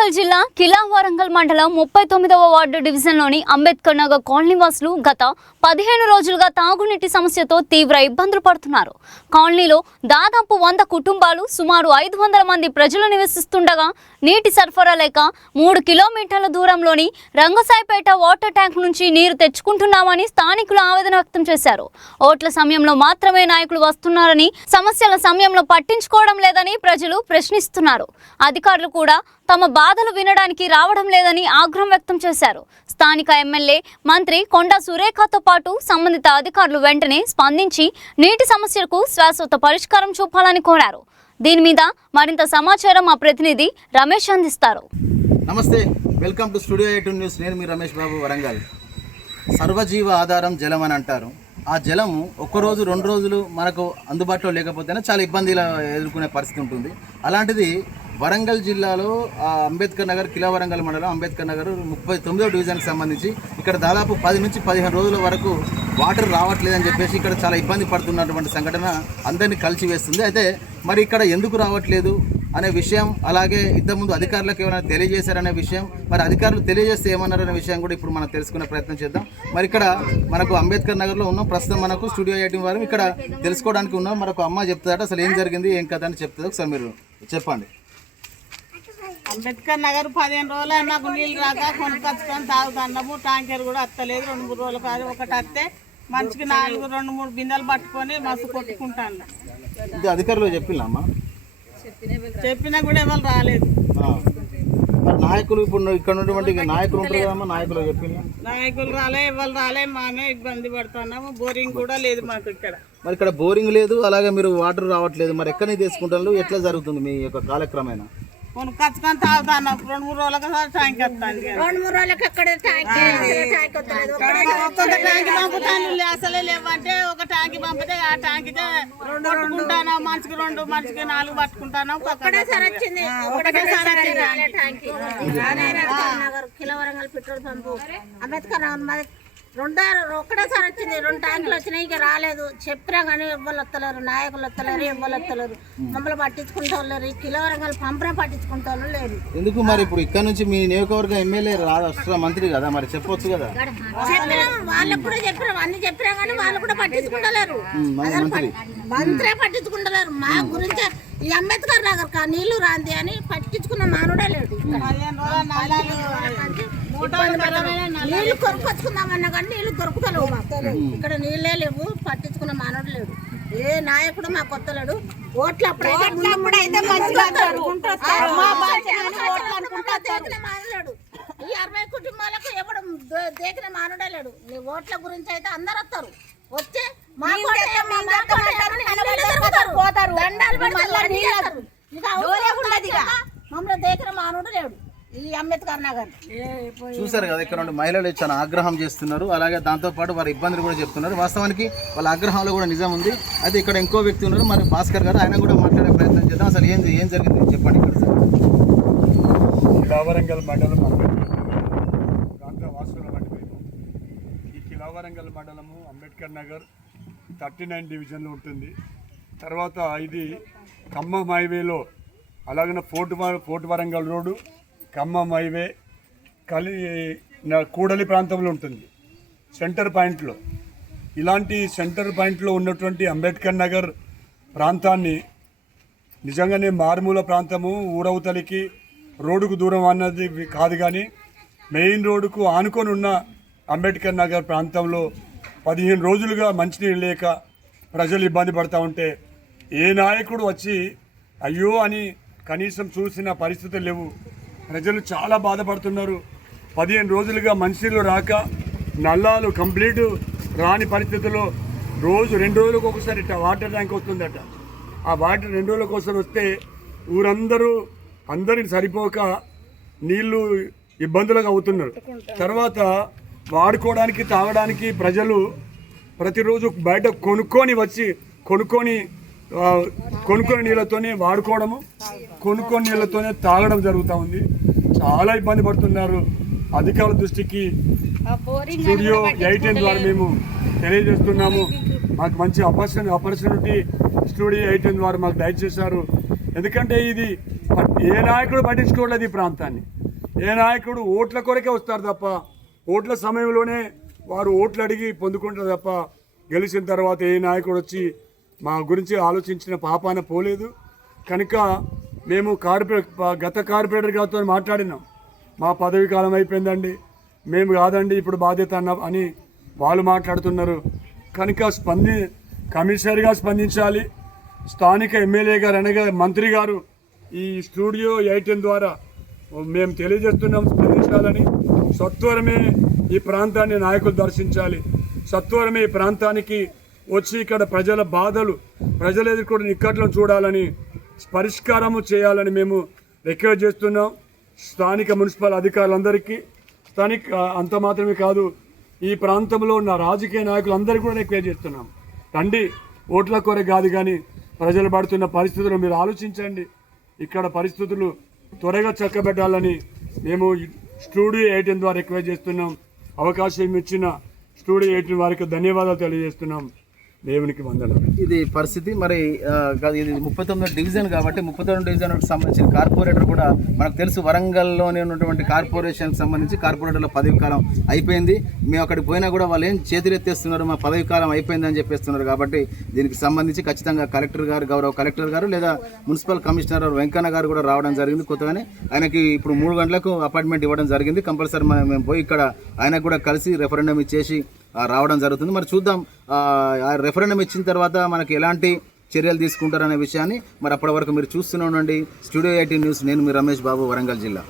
వరంగల్ జిల్లా కిలా వరంగల్ మండలం 39వ వార్డు డివిజన్లోని అంబేద్కర్ నగర్ కాలనీ వాసులు గత 15 రోజులుగా తాగునీటి సమస్యతో తీవ్ర ఇబ్బందులు పడుతున్నారు. కాలనీలో దాదాపు 100 కుటుంబాలు సుమారు 500 మంది ప్రజలు నివసిస్తుండగా నీటి సరఫరా లేక 3 కిలోమీటర్ల దూరంలోని రంగసాయిపేట వాటర్ ట్యాంక్ నుంచి నీరు తెచ్చుకుంటున్నామని స్థానికులు ఆవేదన వ్యక్తం చేశారు. ఓట్ల సమయంలో మాత్రమే నాయకులు వస్తున్నారని, సమస్యల సమయంలో పట్టించుకోవడం లేదని ప్రజలు ప్రశ్నిస్తున్నారు. అధికారులు కూడా తమ బాధలు వినడానికి రావడం లేదని ఆగ్రహం వ్యక్తం చేశారు. స్థానిక ఎమ్మెల్యే మంత్రి కొండా సురేఖతో పాటు సంబంధిత అధికారులు వెంటనే స్పందించి నీటి సమస్యలకు శాశ్వత పరిష్కారం చూపాలని కోరారు. దీని మీద మరింత సమాచారం మా ప్రతినిధి రమేష్ అందిస్తారు. నమస్తే, వెల్కమ్ టు స్టూడియో 8 న్యూస్. నేను మీ రమేష్ బాబు, వరంగల్. సర్వజీవ ఆధారం జలం అని అంటారు. ఆ జలము ఒక్కరోజు 2 రోజులు మనకు అందుబాటులో లేకపోతేనే చాలా ఇబ్బందులు ఎదుర్కొనే పరిస్థితి ఉంటుంది. అలాంటిది వరంగల్ జిల్లాలో అంబేద్కర్ నగర్, కిలా వరంగల్ మండలం అంబేద్కర్ నగర్ 39వ డివిజన్కి సంబంధించి ఇక్కడ దాదాపు 10 నుంచి 15 రోజుల వరకు వాటర్ రావట్లేదని చెప్పేసి ఇక్కడ చాలా ఇబ్బంది పడుతున్నటువంటి సంఘటన అందరినీ కలిసివేస్తుంది. అయితే మరి ఇక్కడ ఎందుకు రావట్లేదు అనే విషయం, అలాగే ఇంతకుముందు అధికారులకు ఏమైనా తెలియజేశారనే విషయం, మరి అధికారులు తెలియజేస్తే ఏమన్నారనే విషయం కూడా ఇప్పుడు మనం తెలుసుకునే ప్రయత్నం చేద్దాం. మరి ఇక్కడ మనకు అంబేద్కర్ నగర్లో ఉన్నాం, ప్రస్తుతం మనకు స్టూడియో 8 వారు ఇక్కడ తెలుసుకోవడానికి ఉన్నాం. మనకు అమ్మ చెప్తారట అసలు ఏం జరిగింది, ఏం కథ అని చెప్తుంది. ఒకసారి మీరు చెప్పండి. అంబేద్కర్ నగర్ 15 రోజులు నాకు నీళ్ళు రాక కొనుకొచ్చుకొని తాగుతున్నాము. ట్యాంకర్ కూడా అత్తలేదు. 2-3 రోజులు కాదు, ఒకటి అత్తే మనిషికి 2-3 బిందెలు పట్టుకొని మస్తు కొట్టుకుంటాను. ఇది అధికారులు చెప్పిల్లమ్మా? చెప్పినా కూడా ఎవరు రాలేదు. నాయకులు ఇప్పుడు ఇక్కడ ఉన్నటువంటి నాయకులు ఉంటారు కదమ్మా, నాయకులు చెప్పిన నాయకులు రాలే, ఎవరు రాలే. మామే ఇబ్బంది పడుతున్నాము. బోరింగ్ కూడా లేదు మాకు ఇక్కడ. మరి ఇక్కడ బోరింగ్ లేదు, అలాగే మీరు వాటర్ రావట్లేదు. మరి ఎక్కడి నుంచి తీసుకుంటారు, ఎట్లా జరుగుతుంది మీ యొక్క కాలక్రమేణా? కొనుకొచ్చుకొని తాగుతాను. 2-3 రోజులకి ట్యాంక్ వస్తాను. 2-3 రోజులకి అక్కడ ట్యాంక్ పంపుతాను. అసలే లేవంటే ఒక ట్యాంక్ పంపితే ఆ ట్యాంక్ పట్టుకుంటాను. మనిషికి 2, మనిషికి 4 పట్టుకుంటాను. ఒకటేసారి వచ్చింది. కిలా వరంగల్ పెట్రోల్ పంపు అంబేద్కర్ ఒకటేసారి వచ్చింది. 2 ట్యాంకులు వచ్చినాయి, ఇక రాలేదు. చెప్పినా కానీ ఎవ్వరు వస్తలేరు, నాయకులు వస్తలేరు, ఎవ్వరు వస్తలేరు. మమ్మల్ని పట్టించుకుంటూ లేరు. ఈ కిలా వరంగల్ పంపనే పట్టించుకుంటూ లేరు. ఎందుకు మరి ఇప్పుడు ఇక్కడ నుంచి మీ నియోజకవర్గం ఎమ్మెల్యే రాష్ట్ర మంత్రి కదా, మరి చెప్పొచ్చు కదా. చెప్పినాం, వాళ్ళకు కూడా చెప్పినాం, అన్ని చెప్పినా కానీ వాళ్ళు కూడా పట్టించుకుంటలేరు. మంత్రే పట్టించుకుంటలేరు. మా గురించి ఈ అంబేద్కర్ నగర్ నీళ్లు రాంది అని పట్టించుకున్న మానుడే లేడు. నీళ్లు కొనుక్కొచ్చుకుందామన్నా కానీ నీళ్లు దొరుకుతలేవు మాకు. ఇక్కడ నీళ్ళే లేవు, పట్టించుకున్న మానవుడు లేడు. ఏ నాయకుడు మాకు కొత్తలేడు. ఓట్లు అప్పుడైతే మానలేడు. ఈ 60 కుటుంబాలకు ఎవడు దేకిన మానవుడే లేడు. ఓట్ల గురించి అయితే అందరు వస్తారు. వచ్చే మమ్మల్ని దేకిన మానవుడు లేడు ఈ అంబేద్కర్ నగర్. చూసారు కదా, ఇక్కడ నుండి మహిళలు చాలా ఆగ్రహం చేస్తున్నారు. అలాగే దాంతోపాటు వారి ఇబ్బందులు కూడా చెప్తున్నారు. వాస్తవానికి వాళ్ళ ఆగ్రహంలో కూడా నిజం ఉంది. అయితే ఇక్కడ ఇంకో వ్యక్తి ఉన్నారు, మరి భాస్కర్ గారు, ఆయన కూడా మాట్లాడే ప్రయత్నం చేద్దాం. అసలు ఏం జరిగింది చెప్పండి. ఇక్కడ కిలా వరంగల్ మండలం ప్రాంత వాసుల వంటి ఈ కిలా వరంగల్ మండలము అంబేద్కర్ నగర్ 39 డివిజన్లో ఉంటుంది. తర్వాత ఇది ఖమ్మం హైవేలో, అలాగే fort Warangal road, Khammam highway కూడలి ప్రాంతంలో ఉంటుంది. సెంటర్ పాయింట్లో, ఇలాంటి సెంటర్ పాయింట్లో ఉన్నటువంటి అంబేద్కర్ నగర్ ప్రాంతాన్ని నిజంగానే మారుమూల ప్రాంతము, ఊరవతలికి రోడ్డుకు దూరం అన్నది కాదు, కానీ మెయిన్ రోడ్డుకు ఆనుకొని ఉన్న అంబేద్కర్ నగర్ ప్రాంతంలో 15 రోజులుగా మంచినీళ్ళు లేక ప్రజలు ఇబ్బంది పడుతూ ఉంటే ఏ నాయకుడు వచ్చి అయ్యో అని కనీసం చూసిన పరిస్థితులు లేవు. ప్రజలు చాలా బాధపడుతున్నారు. 15 రోజులుగా మంచినీళ్ళు రాక, నల్లాలు కంప్లీట్ రాని పరిస్థితుల్లో రోజు 2 రోజులకు ఒకసారి వాటర్ ట్యాంక్ వస్తుందట. ఆ వాటర్ 2 రోజులకు ఒకసారి వస్తే అందరికి సరిపోక నీళ్లు ఇబ్బందులుగా అవుతున్నారు. తర్వాత వాడుకోవడానికి, తాగడానికి ప్రజలు ప్రతిరోజు బయట కొనుక్కొని నీళ్ళతోనే వాడుకోవడము, కొనుక్కొని నీళ్ళతోనే తాగడం జరుగుతూ ఉంది. చాలా ఇబ్బంది పడుతున్నారు. అధికారుల దృష్టికి స్టూడియో 8 ద్వారా మేము తెలియజేస్తున్నాము. మాకు మంచి ఆపర్చునిటీ స్టూడియో 8 ద్వారా మాకు దయచేశారు. ఎందుకంటే ఇది ఏ నాయకుడు పట్టించుకోవట్లేదు ఈ ప్రాంతాన్ని. ఏ నాయకుడు ఓట్ల కొరకే వస్తారు తప్ప, ఓట్ల సమయంలోనే వారు ఓట్లు అడిగి పొందుకుంటారు తప్ప గెలిచిన తర్వాత ఏ నాయకుడు వచ్చి మా గురించి ఆలోచించిన పాపాన పోలేదు. కనుక మేము గత కార్పొరేటర్ గారితో మాట్లాడినాం. మా పదవి కాలం అయిపోయిందండి, మేము కాదండి ఇప్పుడు బాధ్యత అని వాళ్ళు మాట్లాడుతున్నారు. కనుక కమిషనర్గా స్పందించాలి. స్థానిక ఎమ్మెల్యే గారు అనగా మంత్రి గారు ఈ స్టూడియో 18 ద్వారా మేము తెలియజేస్తున్నాం స్పందించాలని. సత్వరమే ఈ ప్రాంతాన్ని నాయకులు దర్శించాలి. సత్వరమే ఈ ప్రాంతానికి వచ్చి ఇక్కడ ప్రజల బాధలు, ప్రజలు ఎదుర్కొన్న ఇక్కట్లను చూడాలని, పరిష్కారము చేయాలని మేము రిక్వెస్ట్ చేస్తున్నాం స్థానిక మున్సిపల్ అధికారులందరికీ. అంత మాత్రమే కాదు, ఈ ప్రాంతంలో ఉన్న రాజకీయ నాయకులందరికీ కూడా రిక్వెస్ట్ చేస్తున్నాం. రండి, ఓట్ల కొర కాదు కానీ ప్రజలు పడుతున్న పరిస్థితులు మీరు ఆలోచించండి. ఇక్కడ పరిస్థితులు త్వరగా చక్కబెట్టాలని మేము స్టూడియో 18 ద్వారా రిక్వెస్ట్ చేస్తున్నాం. అవకాశం ఇచ్చిన స్టూడియో 18 వారికి ధన్యవాదాలు తెలియజేస్తున్నాం. దేవునికి వందనాలు. ఇది పరిస్థితి. మరి ఇది 39 డివిజన్ కాబట్టి 39 డివిజన్కి సంబంధించిన కార్పొరేటర్ కూడా మనకు తెలుసు, వరంగల్లోనే ఉన్నటువంటి కార్పొరేషన్కి సంబంధించి కార్పొరేటర్ల పదవి కాలం అయిపోయింది. మేము అక్కడికి పోయినా కూడా వాళ్ళు ఏం చేతులెత్తేస్తున్నారు, మా పదవి కాలం అయిపోయిందని చెప్పేస్తున్నారు. కాబట్టి దీనికి సంబంధించి ఖచ్చితంగా కలెక్టర్ గారు, గౌరవ కలెక్టర్ గారు లేదా మున్సిపల్ కమిషనర్ వెంకన్న గారు కూడా రావడం జరిగింది. కొత్తగానే ఆయనకి ఇప్పుడు 3 గంటలకు అపాయింట్మెంట్ ఇవ్వడం జరిగింది. కంపల్సరీ మేము పోయి ఇక్కడ ఆయనకు కూడా కలిసి రెఫరెండం ఇచ్చేసి రావడం జరుగుతుంది. మరి చూద్దాం, ఆ రెఫరెండం ఇచ్చిన తర్వాత మనకి ఎలాంటి చర్యలు తీసుకుంటారనే విషయాన్ని. మరి అప్పటి వరకు మీరు చూస్తూనే ఉండండి స్టూడియో 18 న్యూస్. నేను మీ రమేష్ బాబు, వరంగల్ జిల్లా.